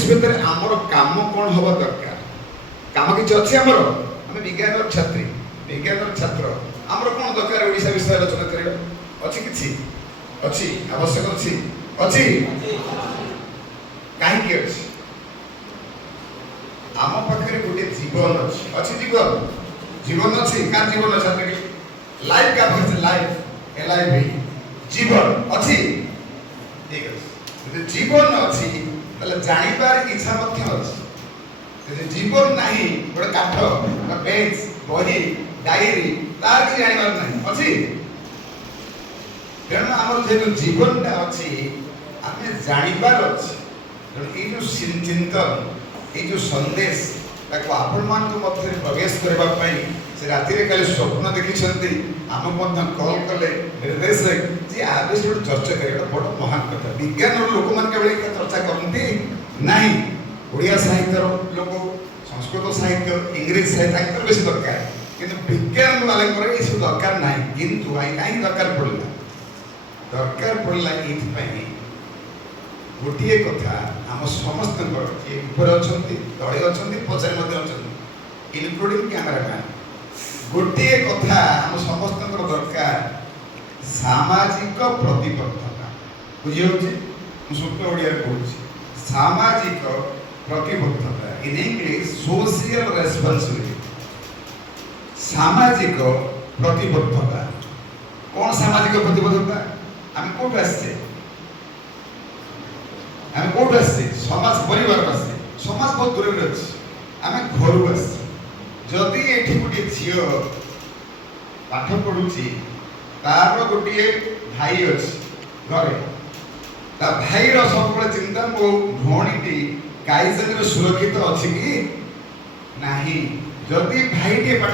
office भीतर आमर काम कौन हवा दरकार काम किसी अच्छे आमर आम विज्ञान छात्री विज्ञान छात्र आमर कौन दरकार ओडिशा विषय आलोचना कर अच्छी किसी अच्छी आवश्यक अच्छी अच्छी कहीं अच्छी आम पाखे गोटे जीवन अच्छी जीवन जीवन अच्छी का जीवन छात्र लाइफ का लाइफ एलाइव जीवन अच्छी ठीक है जीवन अच्छी जानवर इच्छा अच्छी जीवन ना गोटे काठ पेज बही डायरी तार कि जानवर ना अच्छी तेणु आम जो जीवनटा अच्छी आम जानवर अच्छे ये जो चिंतन ये जो संदेश आपण मान प्रवेश करने से राति काले स्वप्न देखी आम कल कले निर्देश जी आवेश गोटे चर्चा कर बड़ महान कथा विज्ञान लोक मैंने केवल चर्चा करती ना ओडिया साहित्य लोक संस्कृत साहित्य इंग्रेज साहित्य बेस दरकार कि विज्ञान वाले ये सब दरकार ना किंतु कहीं दरकार पड़ला ये गोटे कथा आम समस्त ऊपर अच्छा तले अच्छा पचार इनक्लूडिंग कैमरामैन गोटे कथा आम समस्त दरकार सामाजिक प्रतिबद्धता बुझी हो शुद्ध ओडिया कहूँ सामाजिक प्रतिबद्धता इन इंग्लिश सोशल रेस्पॉन्सिबिलिटी सामाजिक प्रतिबद्धता कौन सामाजिक प्रतिबद्धता आम कौट आसे आम कौट आसे समाज परिवार आसे समाज बहुत दूर में अच्छे आम घर आसे जदि ये गोटे झी पाठ पढ़ुची तार गोटे भाई अच्छे घरे ता भाईर सब चिंता मो भौणी काई सुरक्षित अच्छी कि नहीं जदि भाई पाठ